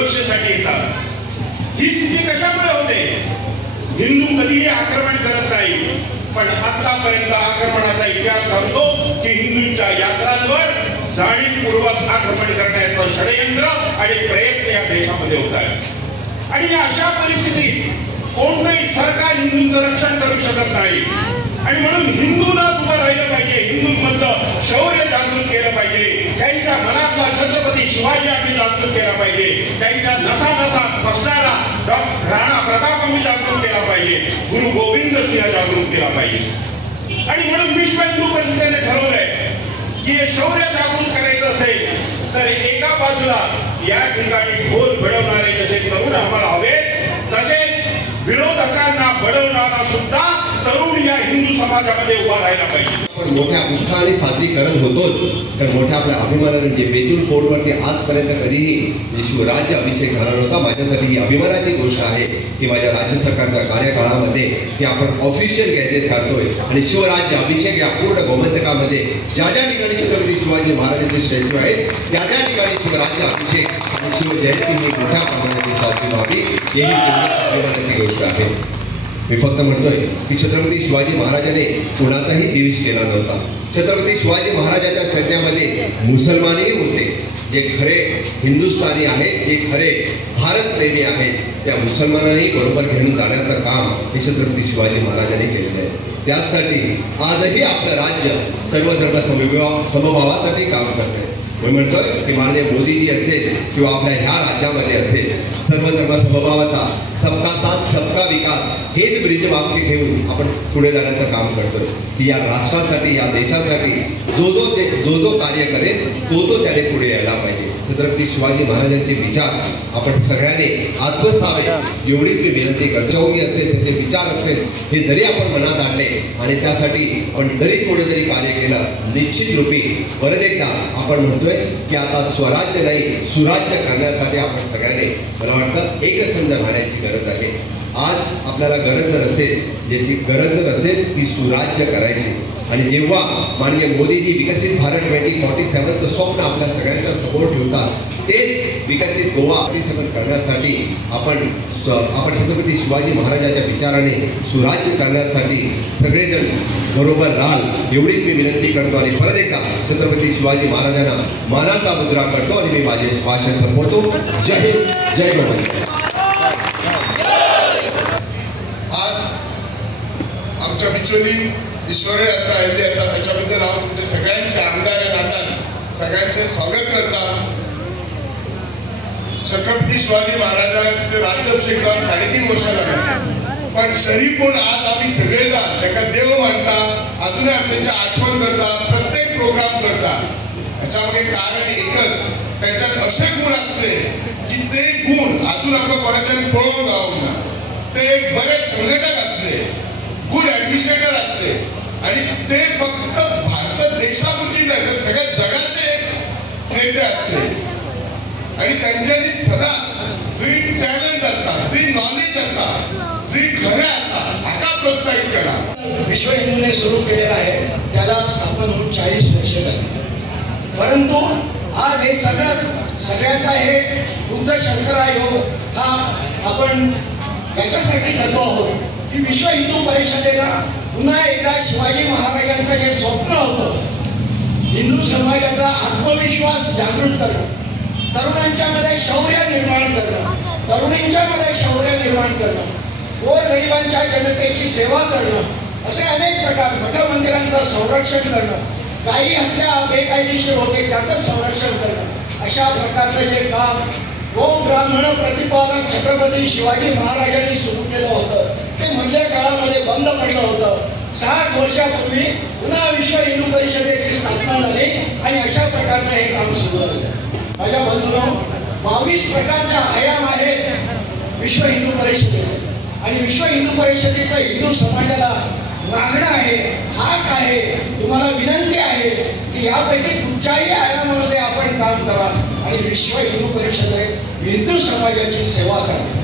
सुरक्षेसाठी येतात। ही स्थिती कशामुळे होते? हिंदू कधीही आक्रमण करत नाही, पण आतापर्यंत आक्रमणाचा इतिहास सांगतो की हिंदूंच्या यात्रांवर जाणीवपूर्वक आक्रमण करण्याचं षडयंत्र आणि प्रयत्न या देशामध्ये होत आहे। आणि अशा परिस्थितीत कोणतंही सरकार हिंदूंचं रक्षण करू शकत नाही आणि म्हणून हिंदूंनाच उभं राहिलं पाहिजे, हिंदूंमधलं शौर्य जागृत केलं पाहिजे, त्यांच्या मनातला छत्रपती शिवाजी आम्ही जागृत केला पाहिजे, त्यांच्या नसानसात बसणारा राणा प्रताप आम्ही जागृत केला पाहिजे, गुरु गोविंद सिंह जागृत केला पाहिजे। आणि म्हणून विश्व हिंदू परिषदेने ठरवलंय की हे शौर्य जागृत करायचं असेल तर एका बाजूला या ठिकाणी ढोल बडवणारे जसे तरुण आम्हाला हवे, तसेच विरोधकांना बडवणारा सुद्धा तरुण या हिंदू समाजामध्ये उभा राहायला पाहिजे। आपण मोठ्या उत्साहाने साजरी करत होतोच, तर मोठ्या आपल्या अभिमानाने जे बेतूल फोर्टवरती आजपर्यंत कधीही शिवराज्य अभिषेक झाला नव्हता। माझ्यासाठी ही अभिमानाची गोष्ट आहे की माझ्या राज्य सरकारच्या कार्यकाळामध्ये की आपण ऑफिशियल गॅजेट काढतोय आणि शिवराज्य अभिषेक या पूर्ण गोमंतकामध्ये ज्या ज्या ठिकाणी छत्रपती शिवाजी महाराजांचे स्टॅच्यू आहेत त्या त्या ठिकाणी शिवराज्य अभिषेक आणि शिवजयंती ही मोठ्या प्रमाणात साजरी व्हावी, ही अभिमानाची गोष्ट आहे। मी फक्त म्हणतोय की छत्रपती शिवाजी महाराजांनी कुणाचाही द्वेष केला नव्हता। छत्रपती शिवाजी महाराजांच्या सैन्यामध्ये मुसलमानही होते, जे खरे हिंदुस्थानी आहेत, जे खरे भारतप्रेमी आहेत, त्या मुसलमानांनाही बरोबर घेऊन जाण्याचं काम हे छत्रपती शिवाजी महाराजांनी केलेलं आहे। त्यासाठी आजही आपलं राज्य सर्व धर्म समभावासाठी काम करत आहे। मी म्हणतोय की माननीय मोदीजी असेल किंवा आपल्या ह्या राज्यामध्ये असेल, सर्व धर्म समभावता, सबका साथ सबका विकास हेच ब्रीदवाक्य घेऊन आपण पुढे जाण्याचं काम करतोय की या राष्ट्रासाठी, या देशासाठी जो जो कार्य करेल तो त्याने पुढे यायला पाहिजे। छत्रपती शिवाजी महाराजांचे विचार आपण सगळ्यांनी आत्मसावे एवढीच मी विनंती करतो। चौकी असेल, त्याचे विचार असेल, हे जरी आपण मनात आणले आणि त्यासाठी आपण जरी कोणीतरी कार्य केलं, निश्चित रूपी परत एकदा आपण म्हणतोय की आता स्वराज्य नाही सुराज्य करण्यासाठी आपण सगळ्यांनी मला वाटतं एकसंध राहण्याची गरज आहे। आज आपल्याला गरज जर असेल ती सुराज्य करायची आणि जेव्हा माननीय मोदीजी विकसित भारत 2047चं स्वप्न आपल्या सगळ्यांच्या समोर ठेवतात, ते विकसित गोवा 47 करण्यासाठी आपण छत्रपती शिवाजी महाराजांच्या विचाराने सुराज्य करण्यासाठी सगळेजण बरोबर राहाल एवढीच मी विनंती करतो आणि परत एकदा छत्रपती शिवाजी महाराजांना मानाचा मुद्रा करतो आणि मी माझे भाषण संपवतो। जय हिंद, जय गोविंद। आज आमच्या बिचोली ईश्वर यात्रा आलेली असा, त्याच्याबद्दल हांव तुमचे सगळ्यांचे आमदार नात्यान सगळ्यांचे स्वागत करता। छत्रपती शिवाजी महाराजांचे राज्याभिषेक जाऊन 3.5 वर्ष झाले, पण तरी पण आज आम्ही सगळेजण त्याका देव मानता, अजूनही त्यांची आठवण करता, प्रत्येक प्रोग्राम करता। याच्यामागे कारण एकच, त्यांच्यात असे गुण असले की ते गुण अजून आपल्या कोणाच्याने पळून जावंक ना। ते एक बरे संघटक असले, गुड ऍडमिनिस्ट्रेटर असले आणि ते फक्त भारत देशापुरती नाही तर सगळ्या जगाचे नेते असले आणि त्यांच्यानी सदा जी टॅलेंट असा, जी नॉलेज असा, जी खरे असा हाका प्रोत्साहित करा। विश्व हिंदूने सुरू केलेला आहे, त्याला स्थापन होऊन 40 वर्ष झाली, परंतु आज हे सगळ्याचा हे बुद्ध शंकरा योग हा आपण याच्यासाठी करतो आहोत की विश्व हिंदू परिषदेला पुन्हा एकदा शिवाजी महाराजांचं जे स्वप्न होतं, हिंदू समाजाचा आत्मविश्वास जागृत करणं, तरुणांच्या मध्ये शौर्य निर्माण करणं, तरुणींच्या मध्ये शौर्य निर्माण करणं, गोरगरिबांच्या जनतेची सेवा करणं, असे अनेक प्रकार, मठ मंदिरांचं संरक्षण करणं, काही हत्या बेकायदेशीर होते त्याचं संरक्षण करणं, अशा प्रकारचं जे काम ब्राह्मण प्रतिपादक छत्रपती शिवाजी महाराजांनी सुरू केलं होतं ते मधल्या काळामध्ये बंद पडलं होतं। 60 वर्षापूर्वी पुन्हा विश्व हिंदू परिषदेची स्थापना झाली आणि अशा प्रकारचं हे काम सुरू झालं। माझ्या बंधूंनो, 22 प्रकारचे आयाम आहेत विश्व हिंदू परिषदेचे आणि विश्व हिंदू परिषदेचं हिंदू समाजाला मागणं आहे, हाक आहे, तुम्हाला विनंती आहे की यापैकी कुठच्याही आयामामध्ये आपण काम करा आणि विश्व हिंदू परिषदेत हिंदू समाजाची सेवा करा।